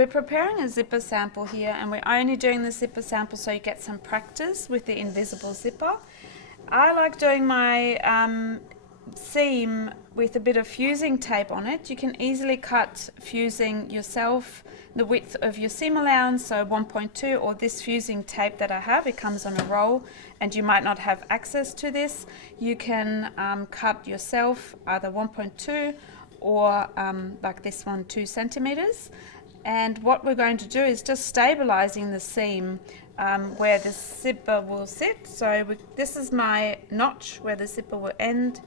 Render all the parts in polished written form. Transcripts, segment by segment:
We're preparing a zipper sample here, and we're only doing the zipper sample so you get some practice with the invisible zipper. I like doing my seam with a bit of fusing tape on it. You can easily cut fusing yourself the width of your seam allowance, so 1.2, or this fusing tape that I have, it comes on a roll and you might not have access to this. You can cut yourself either 1.2 or like this one, 2 centimeters. And what we're going to do is just stabilizing the seam where the zipper will sit. So this is my notch where the zipper will end.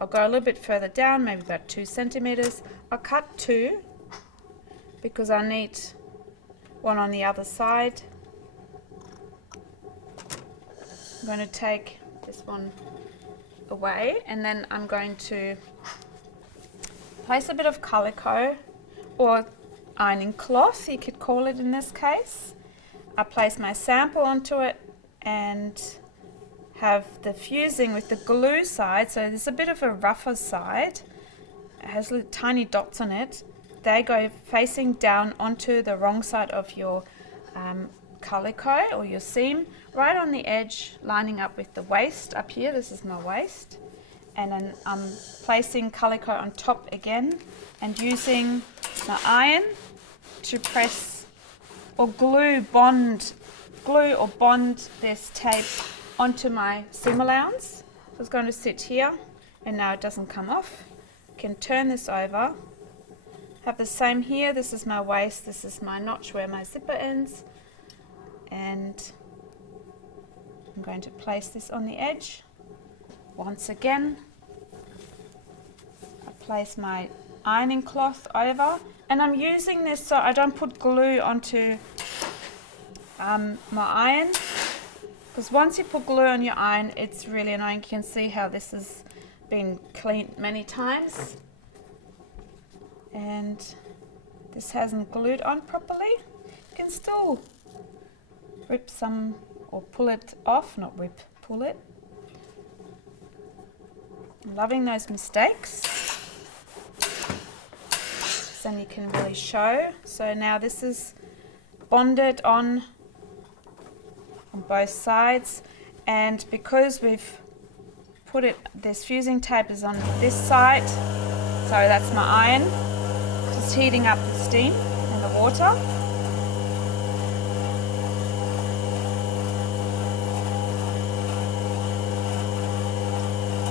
I'll go a little bit further down, maybe about 2 centimeters. I'll cut 2 because I need one on the other side. I'm going to take this one away, and then I'm going to place a bit of calico or ironing cloth, you could call it in this case. I place my sample onto it and have the fusing with the glue side, so there's a bit of a rougher side, it has little tiny dots on it. They go facing down onto the wrong side of your calico or your seam, right on the edge, lining up with the waist up here. This is my waist, and then I'm placing calico on top again and using my iron to press or bond this tape onto my seam allowance. So it's going to sit here, and now it doesn't come off. I can turn this over, have the same here. This is my waist, this is my notch where my zipper ends, and I'm going to place this on the edge. Once again, I place my ironing cloth over, and I'm using this so I don't put glue onto my iron, because once you put glue on your iron, it's really annoying. You can see how this has been cleaned many times, and this hasn't glued on properly. You can still rip some or pull it off, not rip, pull it. I'm loving those mistakes. Then you can really show. So now this is bonded on both sides, and because we've put it, this fusing tape is on this side, so that's my iron just heating up the steam and the water.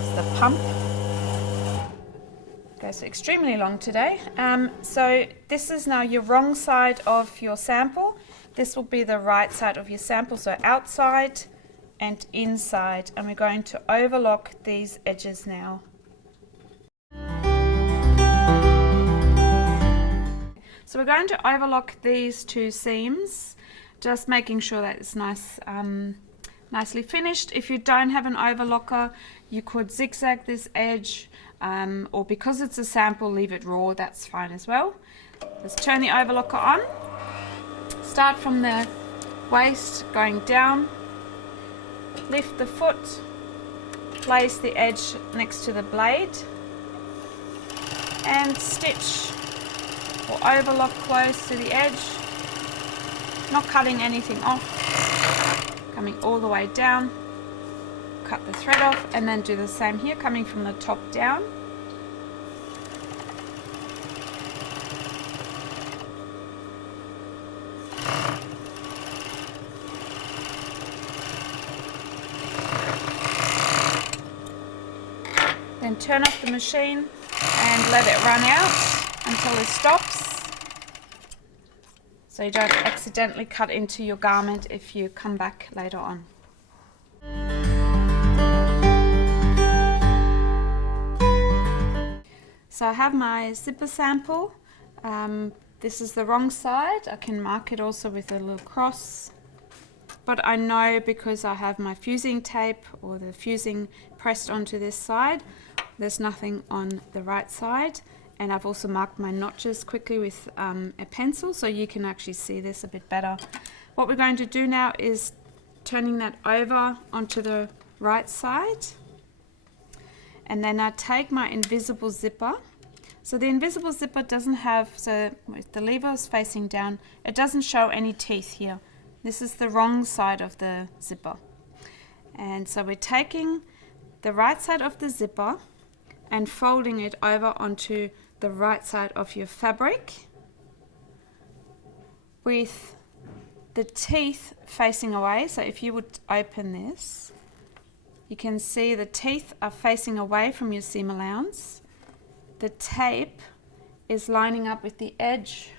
It's the pump. Goes extremely long today. So this is now your wrong side of your sample. This will be the right side of your sample, so outside and inside, and we're going to overlock these edges now. So we're going to overlock these 2 seams, just making sure that it's nice, nicely finished. If you don't have an overlocker, you could zigzag this edge, or because it's a sample, leave it raw, that's fine as well. Let's turn the overlocker on. Start from the waist going down, lift the foot, place the edge next to the blade, and stitch or overlock close to the edge, not cutting anything off, coming all the way down, cut the thread off, and then do the same here, coming from the top down. Then turn off the machine and let it run out until it stops, so you don't accidentally cut into your garment if you come back later on. So I have my zipper sample. This is the wrong side. I can mark it also with a little cross, but I know because I have my fusing tape or the fusing pressed onto this side, there's nothing on the right side. And I've also marked my notches quickly with a pencil, so you can actually see this a bit better. What we're going to do now is turning that over onto the right side, and then I take my invisible zipper, So the invisible zipper doesn't have, so with the levers facing down, it doesn't show any teeth here. This is the wrong side of the zipper. And so we're taking the right side of the zipper and folding it over onto the right side of your fabric with the teeth facing away. So if you would open this, you can see the teeth are facing away from your seam allowance. The tape is lining up with the edge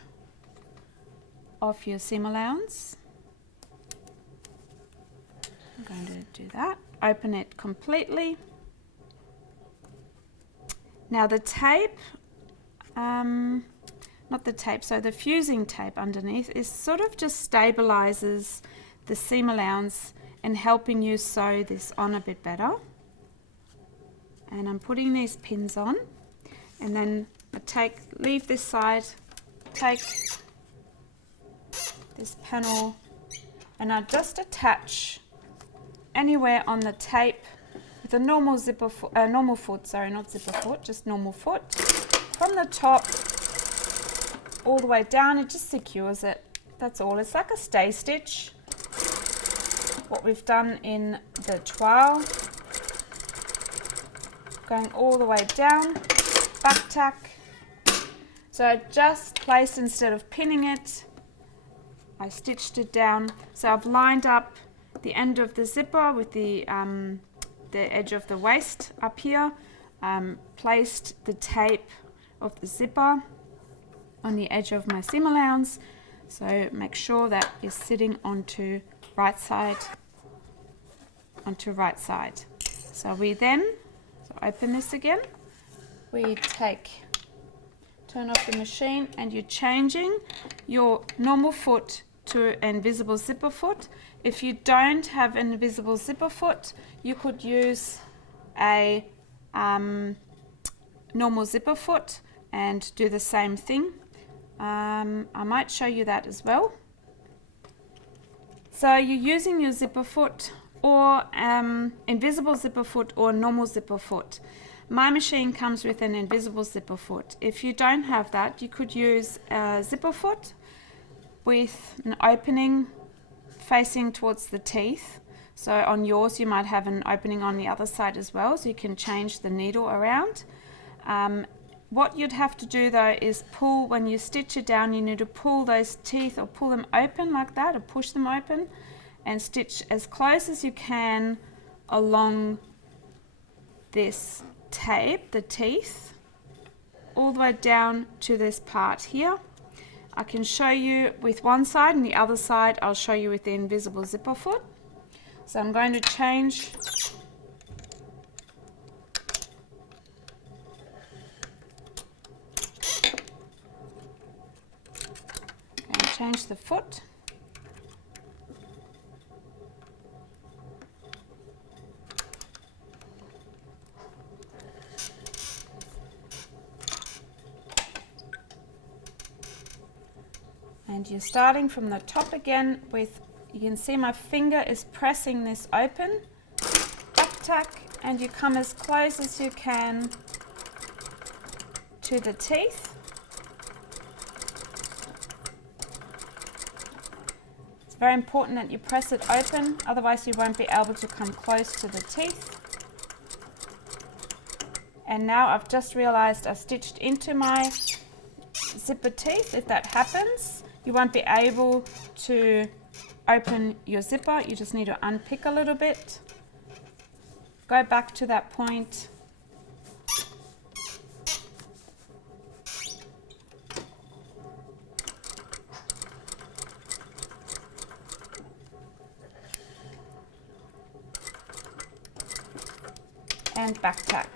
of your seam allowance. I'm going to do that. Open it completely. Now the tape, not the tape, so the fusing tape underneath is sort of just stabilizes the seam allowance and helping you sew this on a bit better. And I'm putting these pins on. And then I leave this side, take this panel, and I just attach anywhere on the tape with a normal normal foot, not zipper foot, just normal foot. From the top all the way down, it just secures it. That's all. It's like a stay stitch. What we've done in the toile, going all the way down. Back tack. So I just placed, instead of pinning it, I stitched it down. So I've lined up the end of the zipper with the edge of the waist up here, placed the tape of the zipper on the edge of my seam allowance. So make sure that is sitting onto right side, So we then, open this again. We turn off the machine, and you're changing your normal foot to an invisible zipper foot. If you don't have an invisible zipper foot, you could use a normal zipper foot and do the same thing. I might show you that as well. So you're using your zipper foot or invisible zipper foot or normal zipper foot. My machine comes with an invisible zipper foot. If you don't have that, you could use a zipper foot with an opening facing towards the teeth. So on yours you might have an opening on the other side as well, so you can change the needle around. What you'd have to do though is pull, when you stitch it down, you need to pull those teeth or pull them open like that, or push them open, and stitch as close as you can along this tape, the teeth, all the way down to this part here. I can show you with one side, and the other side I'll show you with the invisible zipper foot. So I'm going to change the foot. And you're starting from the top again with, you can see my finger is pressing this open, back tack, and you come as close as you can to the teeth. It's very important that you press it open, otherwise you won't be able to come close to the teeth. And now I've just realized I stitched into my zipper teeth. If that happens, you won't be able to open your zipper. You just need to unpick a little bit. Go back to that point. And back tack.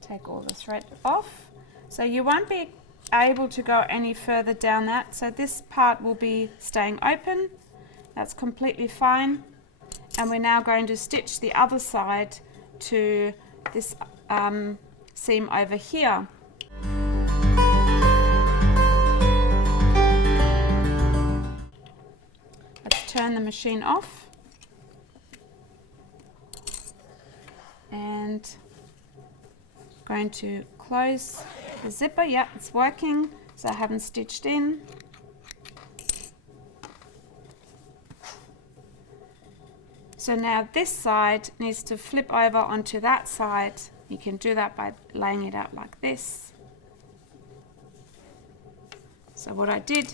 Take all the thread off. So you won't be able to go any further down that. So this part will be staying open. That's completely fine. And we're now going to stitch the other side to this seam over here. Let's turn the machine off. and going to close the zipper. Yeah, it's working, so I haven't stitched in. So now this side needs to flip over onto that side. You can do that by laying it out like this. So what I did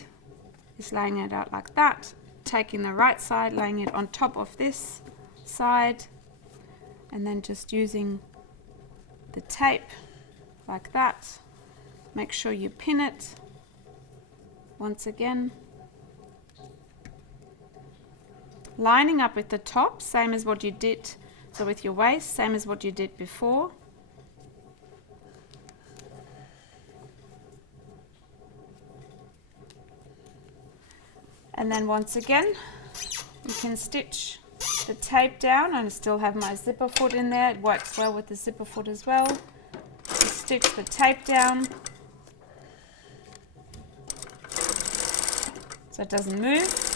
is laying it out like that, taking the right side, laying it on top of this side, and then just using the tape like that. Make sure you pin it once again. Lining up with the top, same as what you did, so with your waist, same as what you did before. And then once again, you can stitch the tape down. I still have my zipper foot in there. It works well with the zipper foot as well. Just stitch the tape down so it doesn't move.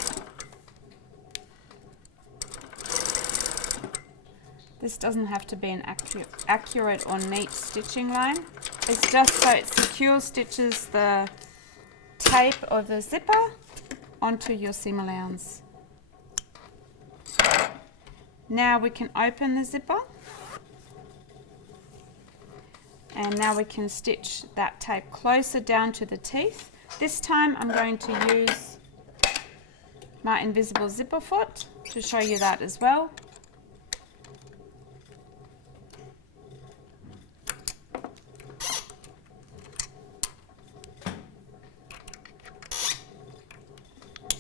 This doesn't have to be an accurate or neat stitching line. It's just so it secure stitches the tape of the zipper onto your seam allowance. Now we can open the zipper, and now we can stitch that tape closer down to the teeth. This time I'm going to use my invisible zipper foot to show you that as well.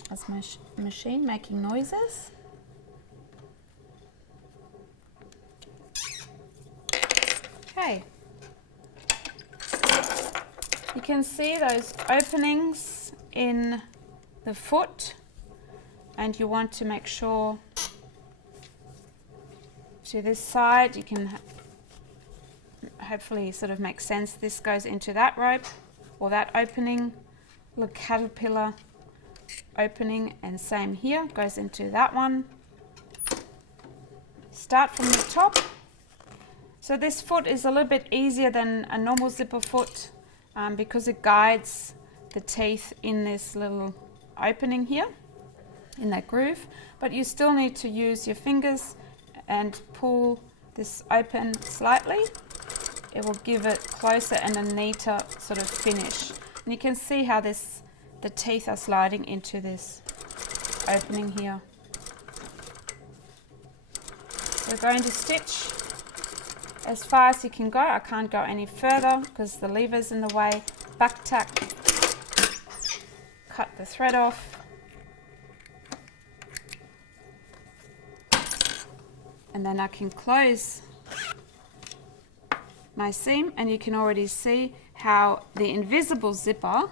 That's my machine making noises. Okay. You can see those openings in the foot, and you want to make sure to this side, you can hopefully sort of make sense. This goes into that rope or that opening, little caterpillar opening, and same here, goes into that one. Start from the top. So this foot is a little bit easier than a normal zipper foot because it guides the teeth in this little opening here, in that groove, but you still need to use your fingers and pull this open slightly. It will give it closer and a neater sort of finish. And you can see how the teeth are sliding into this opening here. We're going to stitch as far as you can go. I can't go any further because the lever's in the way. Back tack, cut the thread off, and then I can close my seam, and you can already see how the invisible zipper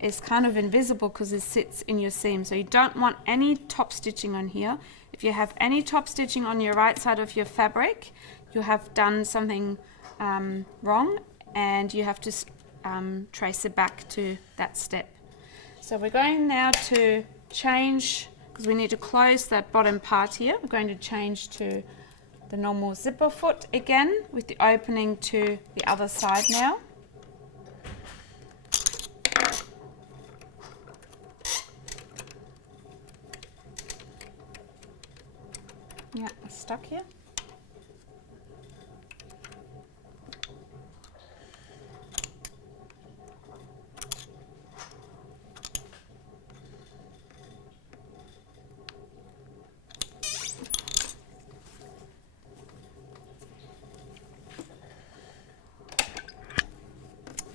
is kind of invisible because it sits in your seam. So you don't want any top stitching on here. If you have any top stitching on your right side of your fabric, you have done something wrong, and you have to trace it back to that step. So we're going now to change, because we need to close that bottom part here. We're going to change to the normal zipper foot again with the opening to the other side now. Yeah, it's stuck here.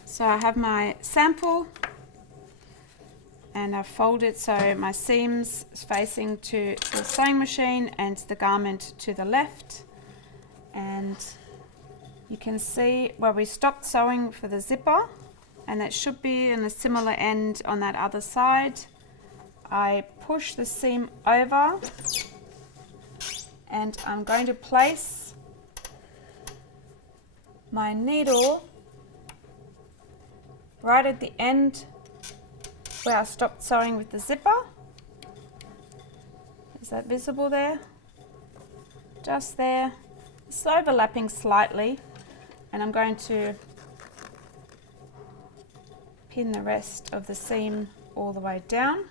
So I have my sample, and I fold it so my seams is facing to the sewing machine and the garment to the left. And you can see where we stopped sewing for the zipper, and that should be in a similar end on that other side. I push the seam over, and I'm going to place my needle right at the end where I stopped sewing with the zipper. Is that visible there? Just there. It's overlapping slightly, and I'm going to pin the rest of the seam all the way down.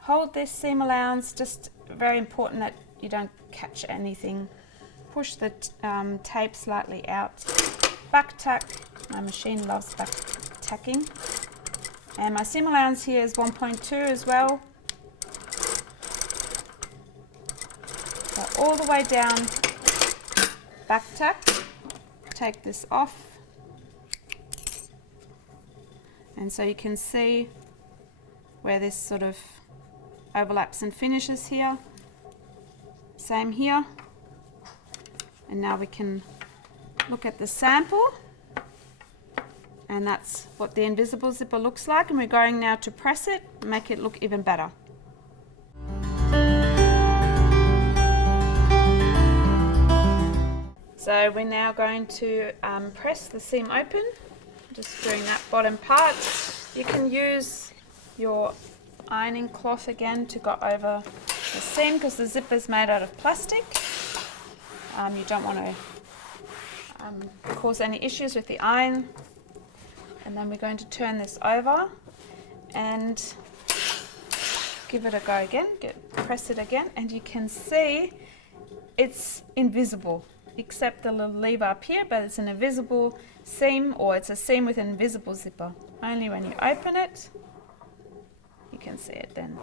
Hold this seam allowance, just very important that you don't catch anything. Push the tape slightly out. Back tack, my machine loves back tacking. And my seam allowance here is 1.2 as well. So all the way down, back tack, take this off. And so you can see where this sort of overlaps and finishes here. Same here. And now we can look at the sample. And that's what the invisible zipper looks like. And we're going now to press it, make it look even better. So we're now going to press the seam open, just doing that bottom part. You can use your ironing cloth again to go over the seam because the zipper is made out of plastic. You don't want to cause any issues with the iron. And then we're going to turn this over and give it a go again, press it again, and you can see it's invisible except the little lever up here, but it's an invisible seam, or it's a seam with an invisible zipper. Only when you open it you can see it then.